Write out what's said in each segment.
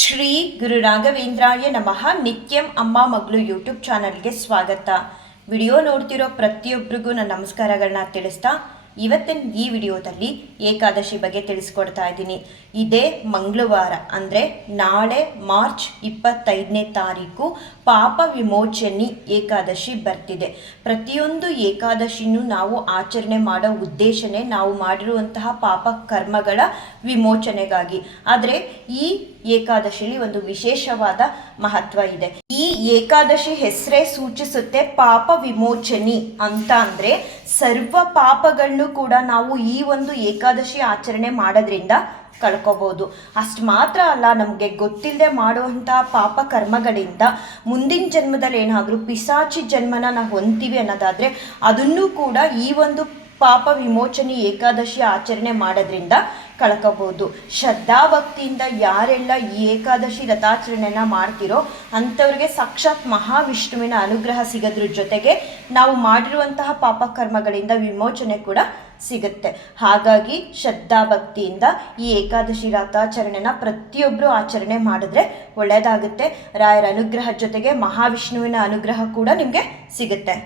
ಶ್ರೀ ಗುರು ರಾಘವೇಂದ್ರಾಯ ನಮಃ. ನಿತ್ಯಂ ಅಮ್ಮ ಮಗಳು ಯೂಟ್ಯೂಬ್ ಚಾನಲ್ಗೆ ಸ್ವಾಗತ. ವಿಡಿಯೋ ನೋಡ್ತಿರೋ ಪ್ರತಿಯೊಬ್ಬರಿಗೂ ನನ್ನ ನಮಸ್ಕಾರಗಳನ್ನ ತಿಳಿಸ್ತಾ ಇವತ್ತಿನ ಈ ವಿಡಿಯೋದಲ್ಲಿ ಏಕಾದಶಿ ಬಗ್ಗೆ ತಿಳಿಸ್ಕೊಡ್ತಾ ಇದ್ದೀನಿ. ಇದೇ ಮಂಗಳವಾರ, ಅಂದರೆ ನಾಳೆ ಮಾರ್ಚ್ ಇಪ್ಪತ್ತೈದನೇ ತಾರೀಕು ಪಾಪ ವಿಮೋಚನೆ ಏಕಾದಶಿ ಬರ್ತಿದೆ. ಪ್ರತಿಯೊಂದು ಏಕಾದಶಿನೂ ನಾವು ಆಚರಣೆ ಮಾಡೋ ಉದ್ದೇಶನೇ ನಾವು ಮಾಡಿರುವಂತಹ ಪಾಪ ಕರ್ಮಗಳ ವಿಮೋಚನೆಗಾಗಿ. ಆದರೆ ಈ ಏಕಾದಶಿಲಿ ಒಂದು ವಿಶೇಷವಾದ ಮಹತ್ವ ಇದೆ. ಈ ಏಕಾದಶಿ ಹೆಸರೇ ಸೂಚಿಸುತ್ತೆ ಪಾಪ ವಿಮೋಚನಿ ಅಂತ ಅಂದ್ರೆ ಸರ್ವ ಪಾಪಗಳನ್ನು ಕೂಡ ನಾವು ಈ ಒಂದು ಏಕಾದಶಿ ಆಚರಣೆ ಮಾಡೋದ್ರಿಂದ ಕಳ್ಕೋಬೋದು. ಅಷ್ಟು ಮಾತ್ರ ಅಲ್ಲ, ನಮಗೆ ಗೊತ್ತಿಲ್ಲದೆ ಮಾಡುವಂತಹ ಪಾಪ ಕರ್ಮಗಳಿಂದ ಮುಂದಿನ ಜನ್ಮದಲ್ಲಿ ಏನಾದರೂ ಪಿಸಾಚಿ ಜನ್ಮನ ನಾವು ಹೊಂತೀವಿ ಅನ್ನೋದಾದರೆ ಅದನ್ನು ಕೂಡ ಈ ಒಂದು ಪಾಪ ವಿಮೋಚನೆ ಏಕಾದಶಿ ಆಚರಣೆ ಮಾಡೋದ್ರಿಂದ ಕಳ್ಕೋಬಹುದು ಶ್ರದ್ಧಾಭಕ್ತಿಯಿಂದ ಯಾರೆಲ್ಲ ಈ ಏಕಾದಶಿ ರಥಾಚರಣೆನ ಮಾಡ್ತಿರೋ ಅಂಥವ್ರಿಗೆ ಸಾಕ್ಷಾತ್ ಮಹಾವಿಷ್ಣುವಿನ ಅನುಗ್ರಹ ಸಿಗೋದ್ರ ಜೊತೆಗೆ ನಾವು ಮಾಡಿರುವಂತಹ ಪಾಪ ಕರ್ಮಗಳಿಂದ ವಿಮೋಚನೆ ಕೂಡ ಸಿಗುತ್ತೆ. ಹಾಗಾಗಿ ಶ್ರದ್ಧಾಭಕ್ತಿಯಿಂದ ಈ ಏಕಾದಶಿ ರಥಾಚರಣೆನ ಪ್ರತಿಯೊಬ್ಬರು ಆಚರಣೆ ಮಾಡಿದ್ರೆ ಒಳ್ಳೆಯದಾಗುತ್ತೆ ರಾಯರ ಅನುಗ್ರಹ ಜೊತೆಗೆ ಮಹಾವಿಷ್ಣುವಿನ ಅನುಗ್ರಹ ಕೂಡ ನಿಮಗೆ ಸಿಗುತ್ತೆ.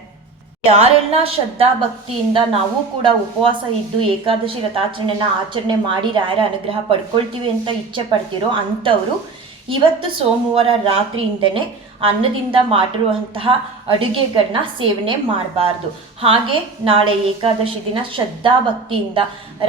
ಯಾರೆಲ್ಲ ಶ್ರದ್ಧಾ ಭಕ್ತಿಯಿಂದ ನಾವು ಕೂಡ ಉಪವಾಸ ಇದ್ದು ಏಕಾದಶಿ ರಥಾಚರಣೆನ ಆಚರಣೆ ಮಾಡಿ ರಾಯರ ಅನುಗ್ರಹ ಪಡ್ಕೊಳ್ತೀವಿ ಅಂತ ಇಚ್ಛೆ ಪಡ್ತಿರೋ ಅಂಥವರು ಇವತ್ತು ಸೋಮವಾರ ರಾತ್ರಿಯಿಂದನೇ ಅನ್ನದಿಂದ ಮಾಡಿರುವಂತಹ ಅಡುಗೆಗಳನ್ನ ಸೇವನೆ ಮಾಡಬಾರ್ದು. ಹಾಗೆ ನಾಳೆ ಏಕಾದಶಿ ದಿನ ಶ್ರದ್ಧಾ ಭಕ್ತಿಯಿಂದ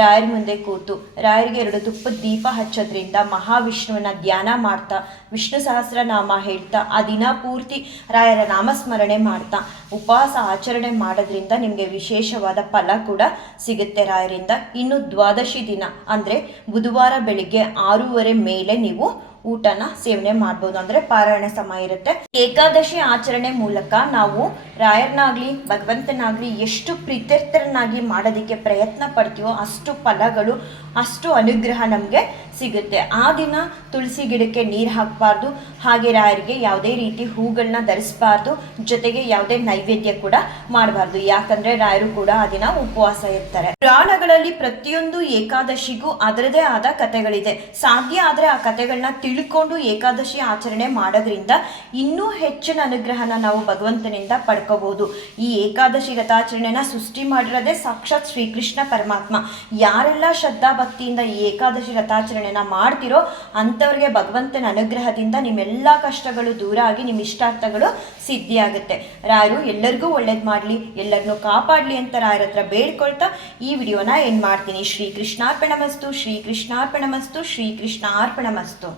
ರಾಯರ ಮುಂದೆ ಕೂತು, ರಾಯರಿಗೆ ಎರಡು ತುಪ್ಪ ದೀಪ ಹಚ್ಚೋದ್ರಿಂದ ಮಹಾವಿಷ್ಣುವನ್ನ ಧ್ಯಾನ ಮಾಡ್ತಾ, ವಿಷ್ಣು ಸಹಸ್ರನಾಮ ಹೇಳ್ತಾ, ಆ ದಿನ ಪೂರ್ತಿ ರಾಯರ ನಾಮಸ್ಮರಣೆ ಮಾಡ್ತಾ, ಉಪವಾಸ ಆಚರಣೆ ಮಾಡೋದ್ರಿಂದ ನಿಮಗೆ ವಿಶೇಷವಾದ ಫಲ ಕೂಡ ಸಿಗುತ್ತೆ ರಾಯರಿಂದ. ಇನ್ನು ದ್ವಾದಶಿ ದಿನ ಅಂದರೆ ಬುಧವಾರ ಬೆಳಿಗ್ಗೆ ಆರೂವರೆ ಮೇಲೆ ನೀವು ಊಟನ ಸೇವನೆ ಮಾಡ್ಬೋದು. ಅಂದ್ರೆ ಪಾರಾಯಣ ಸಮಯ ಇರುತ್ತೆ. ಏಕಾದಶಿ ಆಚರಣೆ ಮೂಲಕ ನಾವು ರಾಯರ್ನಾಗ್ಲಿ ಭಗವಂತನಾಗ್ಲಿ ಎಷ್ಟು ಪ್ರೀತ್ಯರ್ಥರನ್ನಾಗಿ ಮಾಡೋದಕ್ಕೆ ಪ್ರಯತ್ನ ಪಡ್ತೀವೋ ಅಷ್ಟು ಫಲಗಳು ಅಷ್ಟು ಅನುಗ್ರಹ ನಮಗೆ ಸಿಗುತ್ತೆ. ಆ ದಿನ ತುಳಸಿ ಗಿಡಕ್ಕೆ ನೀರು ಹಾಕಬಾರ್ದು. ಹಾಗೆ ರಾಯರಿಗೆ ಯಾವುದೇ ರೀತಿ ಹೂಗಳನ್ನ ಧರಿಸಬಾರ್ದು. ಜೊತೆಗೆ ಯಾವುದೇ ನೈವೇದ್ಯ ಕೂಡ ಮಾಡಬಾರ್ದು. ಯಾಕಂದ್ರೆ ರಾಯರು ಕೂಡ ಆ ದಿನ ಉಪವಾಸ ಇರ್ತಾರೆ. ಪುರಾಣಗಳಲ್ಲಿ ಪ್ರತಿಯೊಂದು ಏಕಾದಶಿಗೂ ಅದರದೇ ಆದ ಕಥೆಗಳಿದೆ. ಸಾಧ್ಯ ಆದರೆ ಆ ಕಥೆಗಳನ್ನ ತಿಳ್ಕೊಂಡು ಏಕಾದಶಿ ಆಚರಣೆ ಮಾಡೋದ್ರಿಂದ ಇನ್ನೂ ಹೆಚ್ಚಿನ ಅನುಗ್ರಹನ ನಾವು ಭಗವಂತನಿಂದ ಪಡ್ಕೋಬಹುದು. ಈ ಏಕಾದಶಿ ರಥಾಚರಣೆನ ಸೃಷ್ಟಿ ಮಾಡಿರೋದೇ ಸಾಕ್ಷಾತ್ ಶ್ರೀಕೃಷ್ಣ ಪರಮಾತ್ಮ. ಯಾರೆಲ್ಲ ಶ್ರದ್ಧಾ ಭಕ್ತಿಯಿಂದ ಈ ಏಕಾದಶಿ ರಥಾಚರಣೆನ ಮಾಡ್ತಿರೋ ಅಂಥವ್ರಿಗೆ ಭಗವಂತನ ಅನುಗ್ರಹದಿಂದ ನಿಮ್ಮೆಲ್ಲ ಕಷ್ಟಗಳು ದೂರ ಆಗಿ ನಿಮ್ಮ ಇಷ್ಟಾರ್ಥಗಳು ಸಿದ್ಧಿಯಾಗುತ್ತೆ. ರಾಯರು, ಎಲ್ಲರಿಗೂ ಒಳ್ಳೇದು ಮಾಡಲಿ ಎಲ್ಲರನ್ನೂ ಕಾಪಾಡಲಿ ಅಂತ ರಾಯರ ಹತ್ರ ಬೇಡ್ಕೊಳ್ತಾ ಈ ವಿಡಿಯೋನ ಏನು ಮಾಡ್ತೀನಿ. ಶ್ರೀ ಕೃಷ್ಣಾರ್ಪಣಮಸ್ತು ಶ್ರೀ ಕೃಷ್ಣಾರ್ಪಣಮಸ್ತು ಶ್ರೀ ಕೃಷ್ಣಾರ್ಪಣಮಸ್ತು